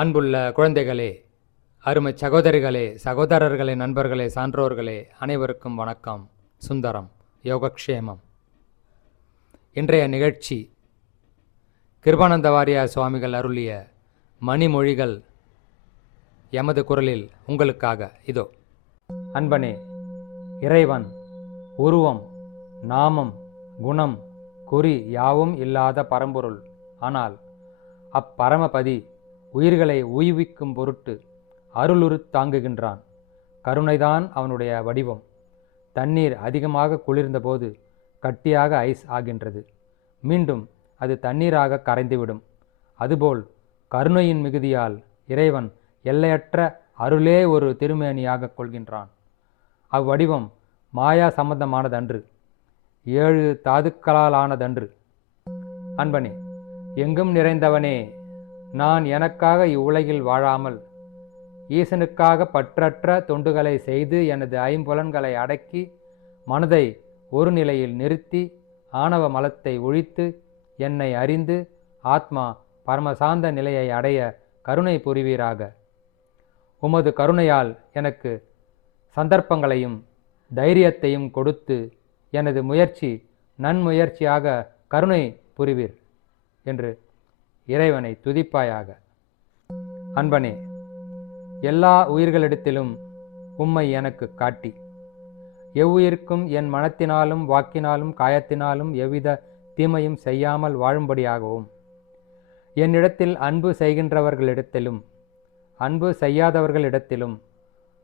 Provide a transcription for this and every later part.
அன்புள்ள குழந்தைகளே அருமை சகோதரிகளே சகோதரர்களே நண்பர்களே சான்றோர்களே அனைவருக்கும் வணக்கம். சுந்தரம் யோகக்ஷேமம். இன்றைய நிகழ்ச்சி கிருபானந்த வாரியார் சுவாமிகள் அருளிய மணிமொழிகள் எமது குரலில் உங்களுக்காக. இதோ அன்பனே இறைவன் உருவம் நாமம் குணம் குறி யாவும் இல்லாத பரம்பொருள். ஆனால் அப்பரமபதி உயிர்களை உய்விக்கும் பொருட்டு அருளுரு தாங்குகின்றான். கருணைதான் அவனுடைய வடிவம். தண்ணீர் அதிகமாக குளிர்ந்தபோது கட்டியாக ஐஸ் ஆகின்றது. மீண்டும் அது தண்ணீராக கரைந்துவிடும். அதுபோல் கருணையின் மிகுதியால் இறைவன் எல்லையற்ற அருளே ஒரு திருமேனியாக கொள்கின்றான். அவ்வடிவம் மாயா சம்பந்தமானதன்று. ஏழு தாதுக்களாலானதன்று. அன்பனே எங்கும் நிறைந்தவனே நான் எனக்காக இவ்வுலகில் வாழாமல் ஈசனுக்காக பற்றற்ற தொண்டுகளை செய்து எனது ஐம்புலன்களை அடக்கி மனதை ஒரு நிலையில் நிறுத்தி ஆணவ மலத்தை ஒழித்து என்னை அறிந்து ஆத்மா பரமசாந்த நிலையை அடைய கருணை புரிவீராக. உமது கருணையால் எனக்கு சந்தர்ப்பங்களையும் தைரியத்தையும் கொடுத்து எனது முயற்சி நன்முயற்சியாக கருணை புரிவீர் என்று இறைவனை துதிப்பாயாக. அன்பனே எல்லா உயிர்களிடத்திலும் உம்மை எனக்கு காட்டி. எவ்வுயிருக்கும் என் மனத்தினாலும் வாக்கினாலும் காயத்தினாலும் எவ்வித தீமையும் செய்யாமல் வாழும்படியாகவும். என்னிடத்தில் அன்பு செய்கின்றவர்களிடத்திலும் அன்பு செய்யாதவர்களிடத்திலும்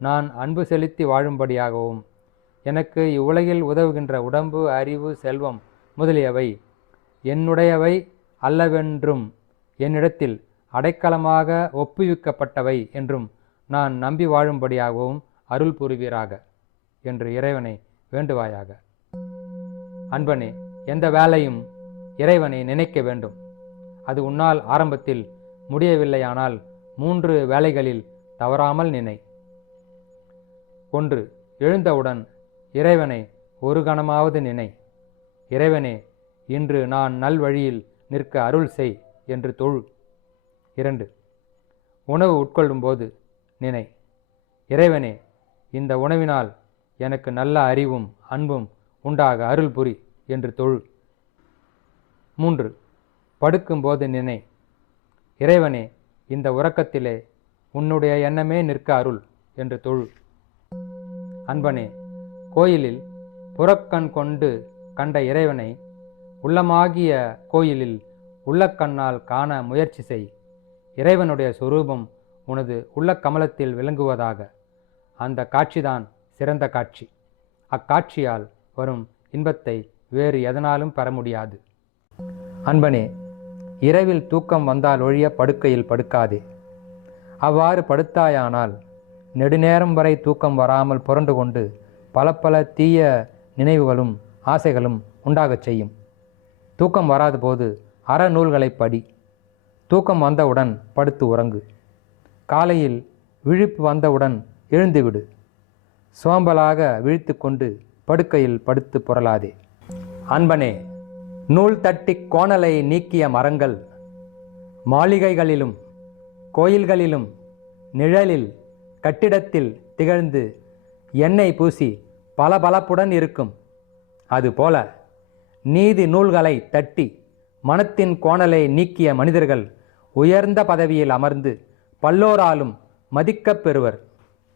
நான் அன்பு செலுத்தி வாழும்படியாகவும் எனக்கு இவ்வுலகில் உதவுகின்ற உடம்பு அறிவு செல்வம் முதலியவை என்னுடையவை அல்லவென்றும் என்னிடத்தில் அடைக்கலமாக ஒப்புவிக்கப்பட்டவை என்றும் நான் நம்பி வாழும்படியாகவும் அருள் புரிவீராக என்று இறைவனை வேண்டுவாயாக. அன்பனே எந்த வேலையும் இறைவனை நினைக்க வேண்டும். அது உன்னால் ஆரம்பத்தில் முடியவில்லையானால் மூன்று வேலைகளில் தவறாமல் நினை. ஒன்று எழுந்தவுடன் இறைவனை ஒரு கணமாவது நினை. இறைவனே இன்று நான் நல்வழியில் நிற்க அருள் செய். என்று தொழு. இரண்டு உணவு உட்கொள்ளும்போது நினை. இறைவனே இந்த உணவினால் எனக்கு நல்ல அறிவும் அன்பும் உண்டாக அருள் புரி என்று தொழு. மூன்று படுக்கும்போது நினை. இறைவனே இந்த உறக்கத்திலே உன்னுடைய எண்ணமே நிற்க அருள் என்று தொழு. அன்பனே கோயிலில் புறக்கண் கொண்டு கண்ட இறைவனை உள்ளமாகிய கோயிலில் உள்ளக்கண்ணால் காண முயற்சி செய். இறைவனுடைய சொரூபம் உனது உள்ள கமலத்தில் விளங்குவதாக. அந்த காட்சிதான் சிறந்த காட்சி. அக்காட்சியால் வரும் இன்பத்தை வேறு எதனாலும் பெற முடியாது. அன்பனே இரவில் தூக்கம் வந்தால் ஒழிய படுக்கையில் படுக்காதே. அவ்வாறு படுத்தாயானால் நெடுநேரம் வரை தூக்கம் வராமல் புரண்டு கொண்டு பல பல தீய நினைவுகளும் ஆசைகளும் உண்டாகச் செய்யும். தூக்கம் வராத போது அறநூல்களை படி. தூக்கம் வந்தவுடன் படுத்து உறங்கு. காலையில் விழிப்பு வந்தவுடன் எழுந்துவிடு. சோம்பலாக விழித்து கொண்டு படுக்கையில் படுத்து புரளாதே. அன்பனே நூல் தட்டி கோணலை நீக்கிய மரங்கள் மாளிகைகளிலும் கோயில்களிலும் நிழலில் கட்டிடத்தில் திகழ்ந்து எண்ணெய் பூசி பளபளப்புடன் இருக்கும். அதுபோல நீதி நூல்களை தட்டி மனத்தின் கோணலை நீக்கிய மனிதர்கள் உயர்ந்த பதவியில் அமர்ந்து பல்லோராலும் மதிக்கப் பெறுவர்.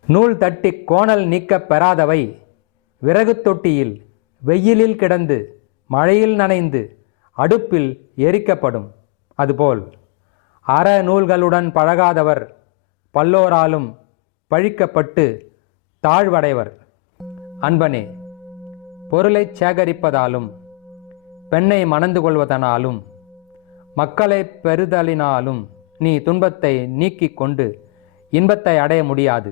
நூல் தட்டி கோணல் நீக்கப் பெறாதவை. விறகு தொட்டியில் வெயிலில் கிடந்து மழையில் நனைந்து அடுப்பில் எரிக்கப்படும். அதுபோல் அற நூல்களுடன் பழகாதவர் பல்லோராலும் பழிக்கப்பட்டு தாழ்வடைவர். அன்பனே பொருளை சேகரிப்பதாலும் பெண்ணை மணந்து கொள்வதனாலும் மக்களை பெறுதலினாலும் நீ துன்பத்தை நீக்கிக் கொண்டு இன்பத்தை அடைய முடியாது.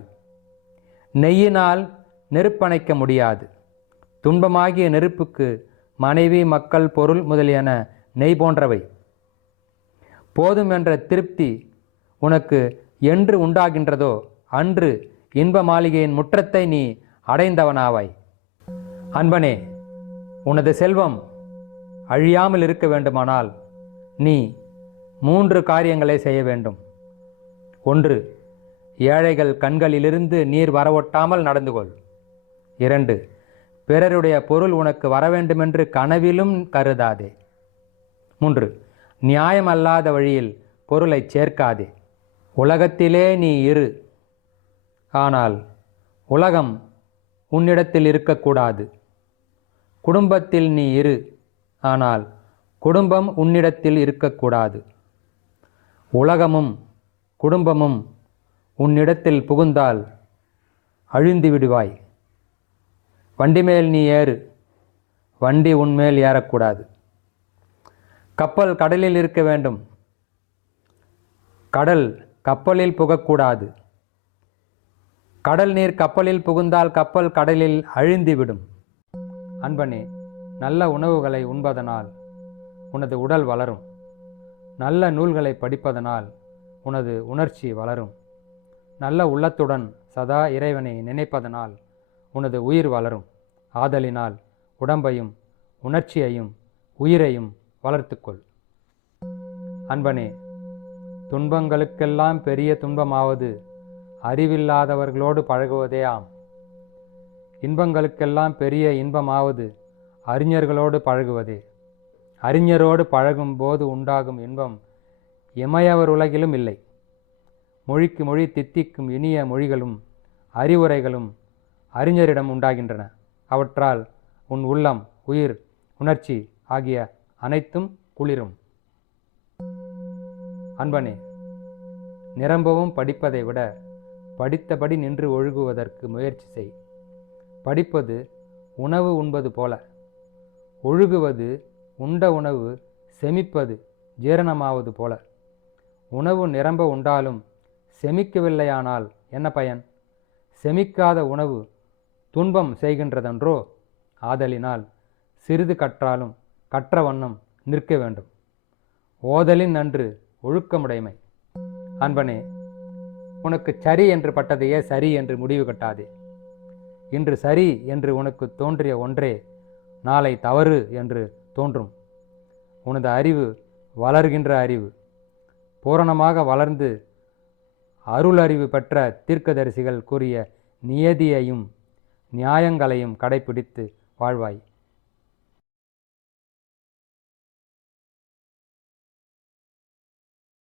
நெய்யினால் நெருப்பணைக்க முடியாது. துன்பமாகிய நெருப்புக்கு மனைவி மக்கள் பொருள் முதலியன நெய் போன்றவை. போதும் என்ற திருப்தி உனக்கு என்று உண்டாகின்றதோ அன்று இன்ப மாளிகையின் முற்றத்தை நீ அடைந்தவனாவாய். அன்பனே உனது செல்வம் அழியாமல் இருக்க வேண்டுமானால் நீ மூன்று காரியங்களை செய்ய வேண்டும். ஒன்று ஏழைகள் கண்களிலிருந்து நீர் வரவொட்டாமல் நடந்து கொள். இரண்டு பிறருடைய பொருள் உனக்கு வரவேண்டுமென்று கனவிலும் கருதாதே. மூன்று நியாயமல்லாத வழியில் பொருளை சேர்க்காதே. உலகத்திலே நீ இரு. ஆனால் உலகம் உன்னிடத்தில் இருக்கக்கூடாது. குடும்பத்தில் நீ இரு. ஆனால் குடும்பம் உன்னிடத்தில் இருக்கக்கூடாது. உலகமும் குடும்பமும் உன்னிடத்தில் புகுந்தால் அழிந்து விடுவாய். வண்டி மேல் நீ ஏறு வண்டி உன்மேல் ஏறக்கூடாது. கப்பல் கடலில் இருக்க வேண்டும். கடல் கப்பலில் புகக்கூடாது. கடல் நீர் கப்பலில் புகுந்தால் கப்பல் கடலில் அழிந்துவிடும் அன்பனே நல்ல உணவுகளை உண்பதனால் உனது உடல் வளரும். நல்ல நூல்களை படிப்பதனால் உனது உணர்ச்சி வளரும். நல்ல உள்ளத்துடன் சதா இறைவனை நினைப்பதனால் உனது உயிர் வளரும். ஆதலினால் உடம்பையும் உணர்ச்சியையும் உயிரையும் வளர்த்துக்கொள். அன்பனே துன்பங்களுக்கெல்லாம் பெரிய துன்பமாவது அறிவில்லாதவர்களோடு பழகுவதே ஆம். இன்பங்களுக்கெல்லாம் பெரிய இன்பமாவது அறிஞர்களோடு பழகுவது. அறிஞரோடு பழகும் போது உண்டாகும் இன்பம் இமையவர் உலகிலும் இல்லை. மொழிக்கு மொழி தித்திக்கும் இனிய மொழிகளும் அறிவுரைகளும் அறிஞரிடம் உண்டாகின்றன. அவற்றால் உன் உள்ளம் உயிர் உணர்ச்சி ஆகிய அனைத்தும் குளிரும். அன்பனே நிரம்பவும் படிப்பதை விட படித்தபடி நின்று ஒழுகுவதற்கு முயற்சி செய். படிப்பது உணவு உண்பது போல. ஒழுகுவது உண்ட உணவு செமிப்பது ஜீரணமாவது போல. உணவு நிரம்ப உண்டாலும் செமிக்கவில்லையானால் என்ன பயன்? செமிக்காத உணவு துன்பம் செய்கின்றதென்றோ? ஆதலினால் சிறிது கற்றாலும் கற்ற வண்ணம் நிற்க வேண்டும். ஓதலின் நன்று ஒழுக்கமுடைமை. அன்பனே உனக்கு சரி என்று பட்டதையே சரி என்று முடிவு கட்டாதே. இன்று சரி என்று உனக்கு தோன்றிய ஒன்றே நாளை தவறு என்று தோன்றும். உனது அறிவு வளர்கின்ற அறிவு. பூரணமாக வளர்ந்து அருள் அறிவு பெற்ற தீர்க்கதரிசிகள் கூறிய நியதியையும் நியாயங்களையும் கடைப்பிடித்து வாழ்வாய்.